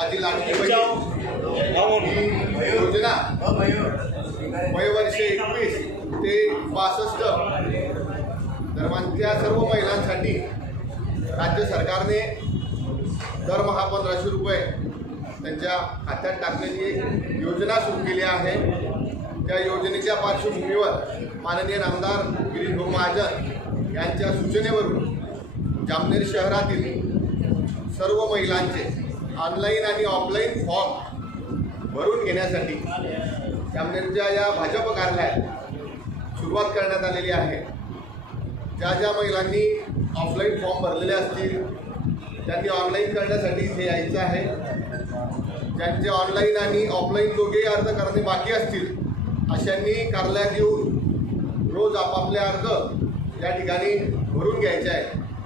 माझी लाडकी बहीण योजना वयवर्ष 21 ते 62 दरम्यानच्या सर्व महिलांसाठी राज्य सरकारने दरमहा 1500 रुपये त्यांच्या खात्यात टाकण्याची एक योजना सुरू केली आहे। त्या योजनेच्या पार्श्वभूमीवर माननीय नामदार गिरीश भाऊ महाजन यांच्या सूचनेवरून जामनेर शहरातील सर्व महिलांचे ऑनलाईन आणि ऑफलाईन फॉर्म भरून घेण्यासाठी जामनेरच्या या भाजप कार्यालयात सुरुवात करण्यात आलेली आहे। ज्या ज्या महिलांनी ऑफलाईन फॉर्म भरलेले असतील त्यांनी ऑनलाईन करण्यासाठी इथे यायचं आहे। ज्यांचे ऑनलाईन आणि ऑफलाईन दोघेही अर्ज करणे बाकी असतील अशांनी कार्यालयात येऊन रोज आपापले अर्ज या ठिकाणी भरून घ्यायचे आहे।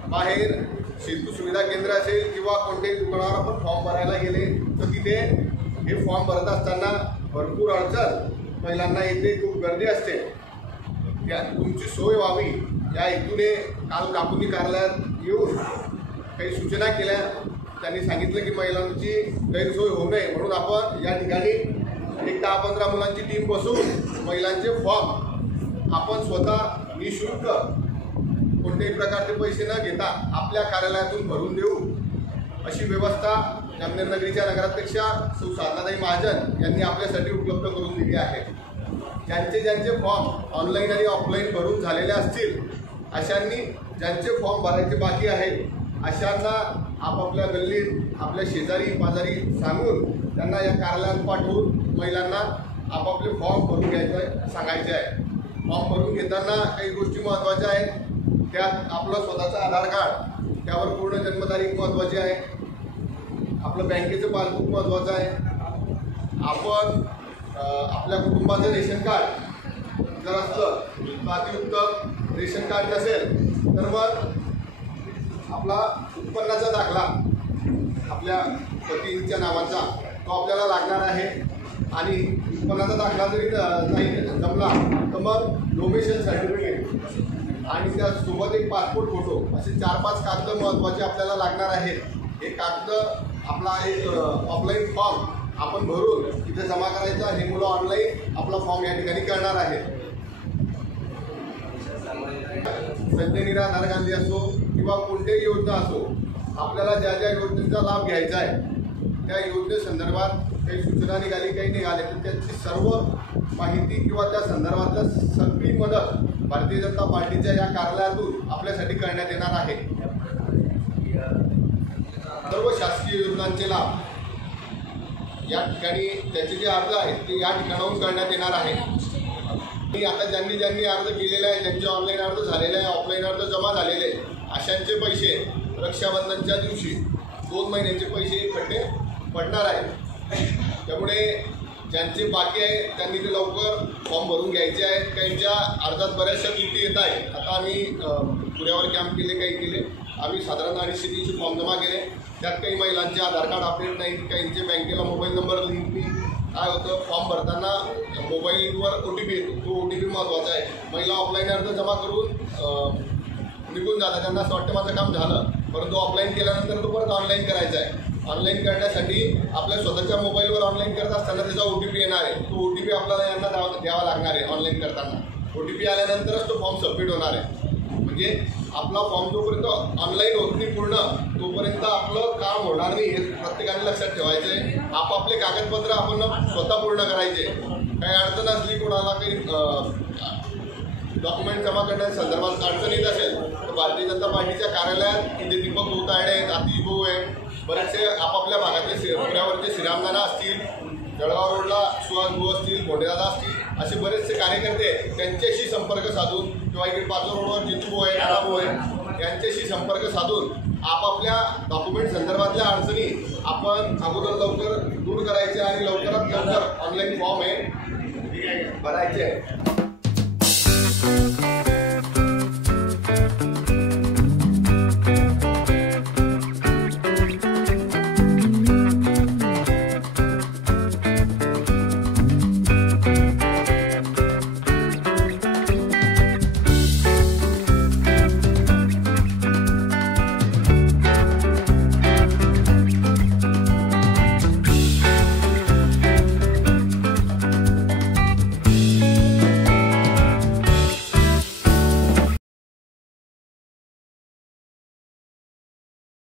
बाहेर सेतू सुविधा केंद्र असेल किंवा कोणत्याही दुकानावर आपण फॉर्म भरायला गेले तर तिथे हे फॉर्म भरत असताना भरपूर अडचण महिलांना येते, खूप गर्दी असते। या तुमची सोय व्हावी या हेतूने काल काकुनी कार्यालयात येऊन काही सूचना केल्या। त्यांनी सांगितलं की महिलांची गैरसोय होऊ नये म्हणून आपण या ठिकाणी एक 10-15 मुलांची टीम बसवून महिलांचे फॉर्म आपण स्वतः निःशुल्क कोणत्याही प्रकारचे पैसे न घेता आपल्या कार्यालयातून भरून देऊ अशी व्यवस्था जामनेर नगरीच्या नगराध्यक्षा सौ साधनाताई महाजन यांनी आपल्यासाठी उपलब्ध करून दिली आहे। ज्यांचे फॉर्म ऑनलाईन आणि ऑफलाईन भरून झालेले असतील अशांनी ज्यांचे फॉर्म भरायचे बाकी आहेत अशांना आपापल्या गल्लीत आपल्या शेजारी पाजारी सांगून त्यांना या कार्यालयात पाठवून महिलांना आपापले फॉर्म भरून घ्यायचं सांगायचे आहे। फॉर्म भरून घेताना काही गोष्टी महत्त्वाच्या आहेत। त्यात आपलं स्वतःचं आधार कार्ड, त्यावर पूर्ण जन्मतारीख महत्त्वाची आहे, आपलं बँकेचं पासबुक महत्त्वाचं आहे, आपण आपल्या कुटुंबाचं रेशन कार्ड जर असलं तर अतिउत्तम, रेशन कार्ड नसेल तर मग आपला उत्पन्नाचा दाखला आपल्या पतीच्या नावाचा तो आपल्याला लागणार आहे। आणि उत्पन्नाचा दाखला जरी नाही जमला तर मग डोमेशन सर्टिफिकेट आणि त्यासोबत एक पासपोर्ट फोटो असे 4-5 कागद महत्त्वाचे आपल्याला लागणार आहेत। हे कागद आपला एक ऑफलाईन फॉर्म आपण भरून इथे जमा करायचा। हे मुलं ऑनलाईन आपला फॉर्म या ठिकाणी करणार आहेत। संजय आधार गांधी असो किंवा कोणत्याही योजना असो, आपल्याला ज्या ज्या योजनेचा लाभ घ्यायचा आहे त्या योजनेसंदर्भात काही सूचना निघाली काही निघाले तर त्याची सर्व माहिती किंवा त्या संदर्भातल्या सगळी मदत भारतीय जनता पार्टीच्या या कार्यालयातून आपल्यासाठी करण्यात येणार आहे। सर्व शासकीय योजनांचे लाभ या ठिकाणी त्याचे जे अर्ज आहेत ते या ठिकाणाहून करण्यात येणार आहे। आता ज्यांनी अर्ज केलेला आहे, ज्यांचे ऑनलाईन अर्ज झालेले आहे, ऑफलाईन अर्ज जमा झालेले अशांचे पैसे रक्षाबंधनच्या दिवशी 2 महिन्याचे पैसे इकट्ठे पडणार आहेत। त्यामुळे ज्यांचे बाकी आहे त्यांनी ते लवकर फॉर्म भरून घ्यायचे आहेत। काहींच्या अर्जात बऱ्याचशा त्रुटी येत आहेत। आता आम्ही पुण्यावर कॅम्प केले, काही केले, आम्ही साधारण 250-300 फॉर्म जमा केले। त्यात काही महिलांचे आधार कार्ड अपडेट नाहीत, काहींचे बँकेला मोबाईल नंबर लिंक नाही। काय होतं, फॉर्म भरताना मोबाईलवर OTP येतो, तो OTP महत्त्वाचा आहे। महिला ऑफलाईन अर्ज जमा करून निघून जातात, त्यांना असं वाटतं माझं काम झालं, परंतु ऑफलाईन केल्यानंतर तो परत ऑनलाईन करायचा आहे। ऑनलाईन करण्यासाठी आपल्या स्वतःच्या मोबाईलवर ऑनलाईन करत असताना त्याचा OTP येणार आहे, तो OTP आपल्याला यांना द्यावा लागणार आहे। ऑनलाईन करताना OTP आल्यानंतरच तो फॉर्म सबमिट होणार आहे। म्हणजे आपला फॉर्म जोपर्यंत ऑनलाईन होत नाही पूर्ण तोपर्यंत आपलं काम होणार नाही, हे प्रत्येकाने लक्षात ठेवायचं आहे। आपापले कागदपत्र आपण स्वतः पूर्ण करायचे। काही अडचण असली, कोणाला काही डॉक्युमेंट जमा करण्यासंदर्भात अडचण येत असेल तर भारतीय जनता पार्टीच्या कार्यालयात इथे दीपक बोताडे आहेत, आतिश भाऊ आहे, बरेचसे आपापल्या भागातले पुण्यावरचे श्रीरामदादा असतील, जळगाव रोडला सुहास भाऊ असतील, भोंडेदादा असतील, असे बरेचसे कार्यकर्ते त्यांच्याशी संपर्क साधून किंवा इकडे पाचोर रोडवर जितू भाऊ आहे, नाना भाऊ आहे, यांच्याशी संपर्क साधून आपापल्या डॉक्युमेंट संदर्भातल्या अडचणी आपण अगोदर लवकर दूर करायचे आणि लवकरात लवकर ऑनलाईन फॉर्म आहे भरायचे आहे।